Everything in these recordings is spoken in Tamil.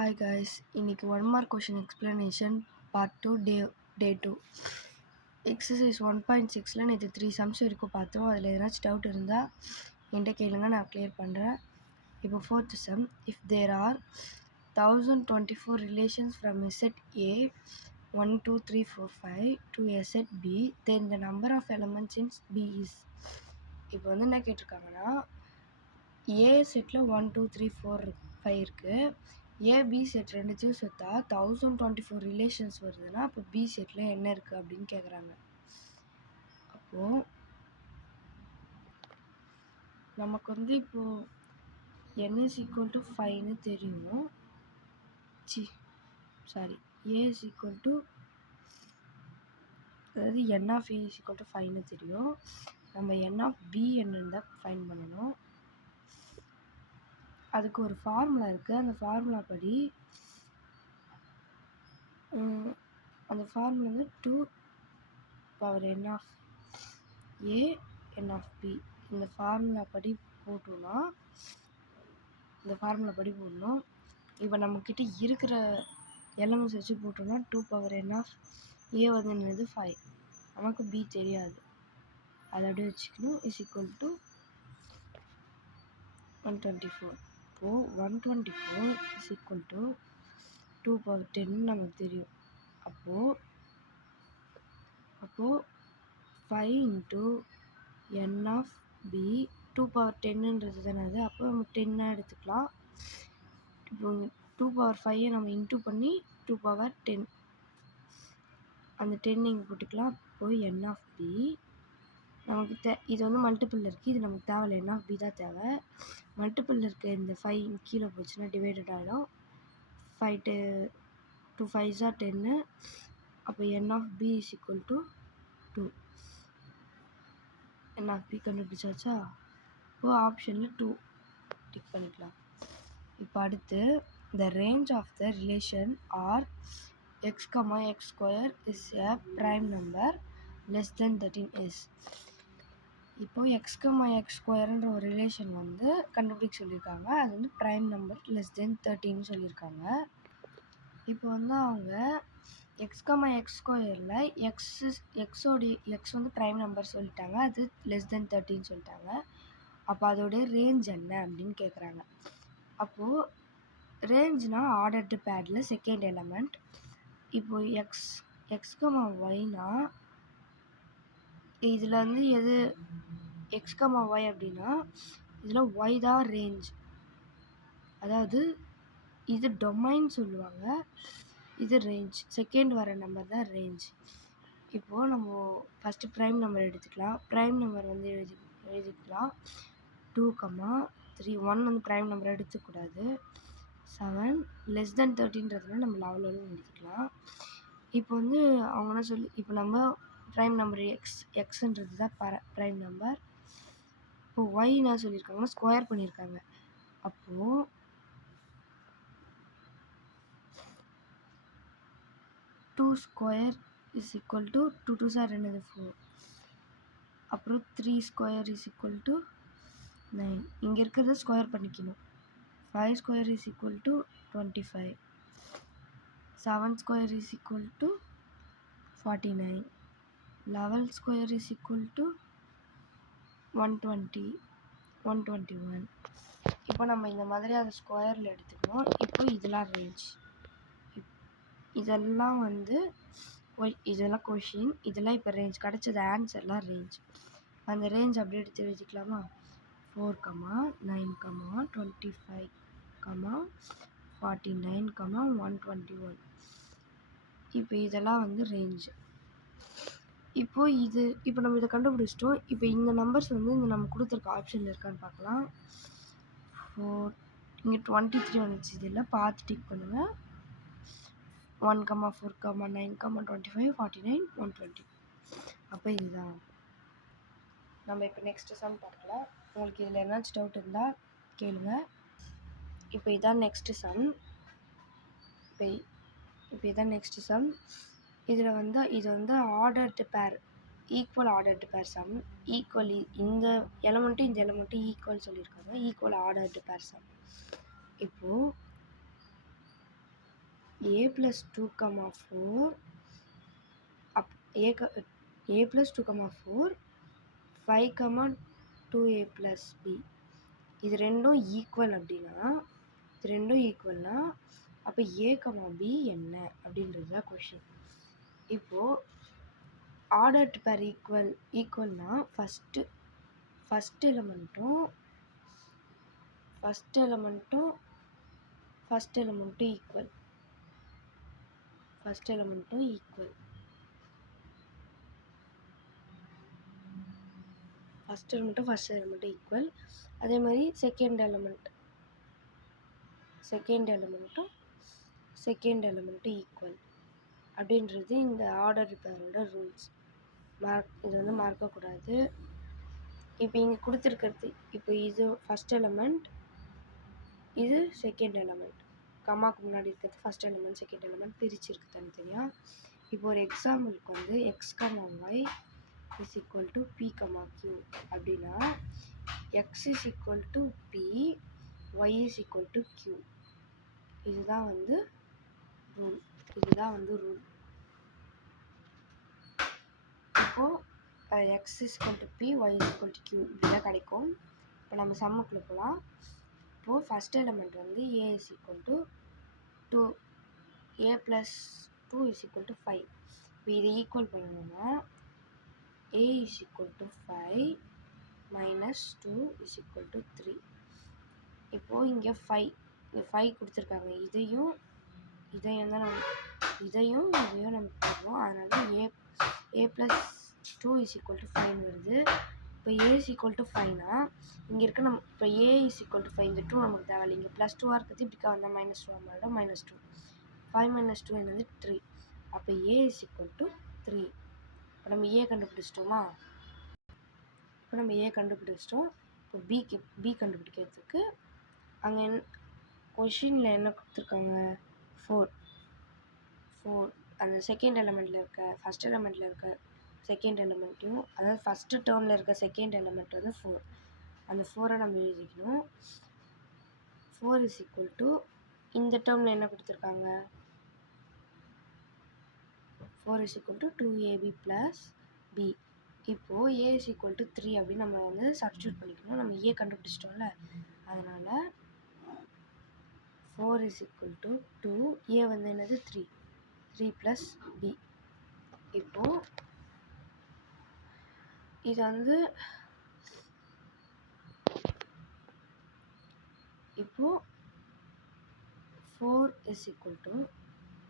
Hi guys, இன்னைக்கு 1 mark question explanation part 2 day 2 exercise 1.6ல நேற்று 3 sums வரைக்கும் பார்த்தோம். அதில் ஏதாச்சும் டவுட் இருந்தால் என்கிட்ட கேளுங்க, நான் கிளியர் பண்ணுறேன். இப்போ 4th sum, if there are 1024 relations from set A 1 2 3 4 5 to a set B, then the number of elements in B is. இப்போ வந்து என்ன கேட்டிருக்காங்கன்னா, A செட்டில் 1 2 3 4 5 இருக்குது. ஏபி செட் ரெண்டுத்தையும் சேர்த்தா 1024 ரிலேஷன்ஸ் வருதுன்னா அப்போ பி செட்டில் என்ன இருக்குது அப்படின்னு கேட்குறாங்க. அப்போது நமக்கு வந்து இப்போது n is equal to 5ன்னு தெரியும். A is equal to, அதாவது n of A is equal to 5ன்னு தெரியும். நம்ம n of B என்னன்னு தான் ஃபைண்ட் பண்ணணும். அதுக்கு ஒரு ஃபார்முலா இருக்குது. அந்த ஃபார்முலா படி அந்த ஃபார்முலா வந்து 2 power n of A n of B. இந்த ஃபார்முலா படி போட்டோம்னா போடணும். இப்போ நம்மக்கிட்ட இருக்கிற எலமெண்ட்ஸ் வச்சு போட்டோம்னா 2 power n of A வந்து என்னது 5. நமக்கு B தெரியாது, அதை அப்படியே வச்சுக்கணும். Is equal to 124. இப்போது 124 இஸ் ஈக்குவல் டு 2 power 10 நமக்கு தெரியும். அப்போது 5 into n of B 2 power 10ன்றது தானே அது. அப்போ நம்ம 10 எடுத்துக்கலாம். இப்போ 2 power 5 நம்ம இன்ட்டு பண்ணி 2 power 10 அந்த 10 இங்கே போட்டுக்கலாம். அப்போது n of B நமக்கு இது வந்து மல்டிபிள் இருக்குது, இது நமக்கு தேவையில்லை. n of B தான் தேவை. மல்டிபிள் இருக்க இந்த 5 கீழே போச்சுன்னா டிவைடட் ஆகிடும். 5 2 5s are 10. அப்போ n of B is equal to 2. n of B கண்டுபிடிச்சாச்சா? இப்போது ஆப்ஷனில் 2 டிக் பண்ணிக்கலாம். இப்போ அடுத்து the range of the relation R x, x square is a prime number less than 13 is. இப்போ x, x ஸ்கொயர்ன்ற ஒரு ரிலேஷன் வந்து கண்டுபிடிக்க சொல்லியிருக்காங்க. அது வந்து ப்ரைம் நம்பர் லெஸ் தென் 13 சொல்லியிருக்காங்க. இப்போ வந்து அவங்க எக்ஸ் ஸ்கொயரில் எக்ஸ் வந்து ப்ரைம் நம்பர் சொல்லிட்டாங்க, அது லெஸ் தென் 13 சொல்லிட்டாங்க. அப்போ அதோடைய ரேஞ்ச் என்ன அப்படின்னு கேட்குறாங்க. அப்போது ரேஞ்ச்னா ஆர்டர்டு பேரில் செகண்ட் எலமெண்ட். இப்போது எக்ஸ் ஒய்னா இதில் வந்து எது எக்ஸ் ஒய் அப்படின்னா இதில் ஒய் தான் ரேஞ்ச். அதாவது இது டொமைன் சொல்லுவாங்க, இது ரேஞ்ச். செகண்ட் வர நம்பர் தான் ரேஞ்ச். இப்போது நம்ம ஃபஸ்ட்டு ப்ரைம் நம்பர் எடுத்துக்கலாம். ப்ரைம் நம்பர் வந்து எழுதிக்கலாம் 2, 3. 1 வந்து ப்ரைம் நம்பர் எடுத்துக்கூடாது. 7 லெஸ் தென் 13ன்றதுனால நம்ம 11 எழுதிக்கலாம். இப்போ வந்து அவங்க என்ன இப்போ நம்ம ப்ரைம் நம்பர் எக்ஸ்ன்றது தான் ப்ரைம் நம்பர். இப்போ ஒய் என்ன சொல்லியிருக்காங்கன்னா ஸ்கொயர் பண்ணியிருக்காங்க. அப்போது 2 square is equal to 2 2s are 4. அப்புறம் 3 ஸ்கொயர் இஸ் ஈக்குவல் டு 9. இங்கே இருக்கிறத ஸ்கொயர் பண்ணிக்கணும். 5 square is equal to 25. 7 square is equal to 49. 11 square is equal to 121. இப்போ நம்ம இந்த மாதிரி அதை ஸ்கொயரில் எடுத்துக்கணும். இப்போ இதெல்லாம் ரேஞ்ச், இதெல்லாம் வந்து இதெல்லாம் கொஷின், இதெல்லாம் இப்போ ரேஞ்ச் கிடச்சது ஆன்சர்லாம் ரேஞ்ச். அந்த ரேஞ்ச் அப்படியே எடுத்து எழுதிக்கலாமா? 4, 9, 25, 49, 121. இப்போ இதெல்லாம் வந்து ரேஞ்ச். இப்போ நம்ம இதை கண்டுபிடிச்சிட்டோம். இப்போ இந்த நம்பர்ஸ் வந்து இந்த நம்ம கொடுத்துருக்க ஆப்ஷனில் இருக்கான்னு பார்க்கலாம். 4 இங்கே 23 வந்துச்சு. இதில் பார்த்து டிக் பண்ணுங்கள். 1, 4, 9, 25, 49, 120. அப்போ இதுதான். நம்ம இப்போ நெக்ஸ்ட் சம் பார்க்கலாம். உங்களுக்கு இதில் என்னாச்சும் டவுட் இருந்தால் கேளுங்க. இப்போ இதான் நெக்ஸ்ட் சம். இப்போ இதான் நெக்ஸ்ட் சம். இதில் வந்து இது வந்து ordered pair, equal ordered pair sum. Equally இந்த எலமெண்ட்டும் இந்த எலமெண்ட்டும் ஈக்குவல் சொல்லியிருக்காங்க. Equal ordered pair sum. இப்போது a plus 2, 4 a plus 2, 4 5, 2a plus b இது ரெண்டும் ஈக்குவல் அப்படின்னா அப்போ a, b என்ன அப்படின்றது தான் கொஷின். இப்போது ஆர்டர் பேர் ஈக்குவல்னா ஃபஸ்ட் எலமெண்ட்டும் ஈக்குவல். அதே மாதிரி செகண்ட் எலமெண்ட்டும் ஈக்குவல் அப்படின்றது இந்த ஆர்டர் பேரோட ரூல்ஸ். இது வந்து மறக்கக்கூடாது. இப்போ இங்கே கொடுத்துருக்கிறது, இப்போ இது ஃபஸ்ட் எலமெண்ட், இது செகண்ட் எலமெண்ட், கம்மாக்கு முன்னாடி இருக்கிறது ஃபஸ்ட் எலமெண்ட், செகண்ட் எலமெண்ட் பிரிச்சிருக்கு தனித்தனியாக. இப்போ ஒரு எக்ஸாம்பிளுக்கு வந்து x, y is equal to p, q அப்படின்னா x is equal to p, y is equal to q. இதுதான் வந்து ரூல். இப்போது x is equal to p, y is equal to q இப்படிதான் கிடைக்கும். இப்போ நம்ம சம்முக்குள்ள போகலாம். இப்போது ஃபஸ்ட் எலமெண்ட் வந்து a is equal to 2, a plus 2 is equal to 5. இப்போ இதை ஈக்குவல் பண்ணணும்னா a is equal to 5 minus 2 is equal to 3. இப்போது இங்கே 5 கொடுத்துருக்காங்க. இதையும் நம்ம போடுறோம். அதனால a plus 2 is equal to 5 வருது. இப்போ a is equal to 5னா இங்கே இருக்க நம்ம இப்போ a is equal to 5, இந்த 2 நமக்கு தேவையில்லை. இங்கே +2 இருக்கிறது இப்படிக்கா வந்தால் -2 மாறிடும். -2 5 minus 2 என்னது 3. அப்போ a is equal to 3. இப்போ நம்ம a கண்டுபிடிச்சிட்டோம். இப்போ b கண்டுபிடிக்கிறதுக்கு அங்கே கொஷினில் என்ன கொடுத்துருக்காங்க, 4 அந்த செகண்ட் எலமெண்ட்டில் இருக்க ஃபஸ்ட் எலமெண்ட்டில் இருக்க செகண்ட் எலமெண்ட்டையும், அதாவது ஃபஸ்ட்டு டேர்மில் இருக்க செகண்ட் எலமெண்ட் வந்து 4, அந்த 4 நம்ம எழுதிக்கணும். 4 is equal to இந்த டேர்மில் என்ன கொடுத்துருக்காங்க, 4 is equal to 2ab plus b. இப்போது a is equal to 3 அப்படின்னு நம்ம வந்து சப்ஸ்டியூட் பண்ணிக்கணும். நம்ம a கண்டுபிடிச்சிட்டோம்ல, அதனால் 4 is equal to 2, a வந்து என்னது 3 plus b. இப்போது இது வந்து இப்போது 4 is equal to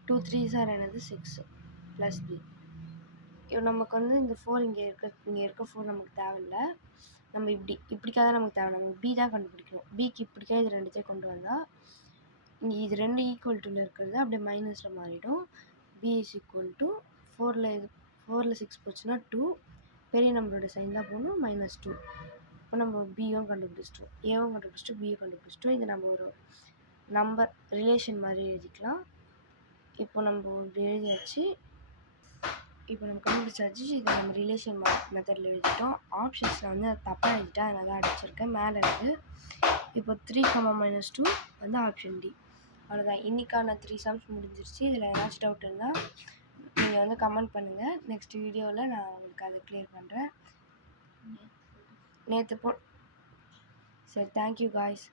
2 3s are என்னது 6 plus b. இப்போ நமக்கு வந்து இந்த 4 இங்கே இருக்க 4 நமக்கு தேவையில்லை. நம்ம இப்படிக்காக தான் நமக்கு தேவை. நம்ம b தான் கண்டுபிடிக்கணும். bக்கு இப்படிக்காக இது ரெண்டுத்தையும் கொண்டு வந்தால் இங்கே இது ரெண்டு ஈக்குவல் டுவில் இருக்கிறது அப்படியே மைனஸில் மாறிடும். b is equal to 4ல் 6 போச்சுன்னா 2, பெரிய நம்பரோட சைன் தான் போகணும், -2. இப்போ நம்ம பியும் கண்டுபிடிச்சிட்டோம், ஏவும் கண்டுபிடிச்சிட்டோம், பியும் கண்டுபிடிச்சிட்டோம். இது நம்ம ஒரு நம்பர் ரிலேஷன் மாதிரி எழுதிக்கலாம். இப்போ நம்ம இப்படி எழுதியாச்சு. இப்போ நம்ம கண்டுபிடிச்சாச்சு. இதை நம்ம ரிலேஷன் மெத்தடில் எழுதிட்டோம். ஆப்ஷன்ஸில் வந்து அது தப்பாக எழுதிட்டேன், அதனால தான் அடிச்சிருக்கேன். மேலே இருக்குது. இப்போ 3, -2 வந்து ஆப்ஷன் டி. அவ்வளோதான். இன்றைக்கான 3 சம்ஸ் முடிஞ்சிருச்சு. இதில் ஏதாச்சும் டவுட் இருந்தால் நீங்கள் வந்து கமெண்ட் பண்ணுங்கள். நெக்ஸ்ட் வீடியோவில் நான் உங்களுக்கு அதை க்ளியர் பண்ணுறேன். சரி, தேங்க்யூ காய்ஸ்.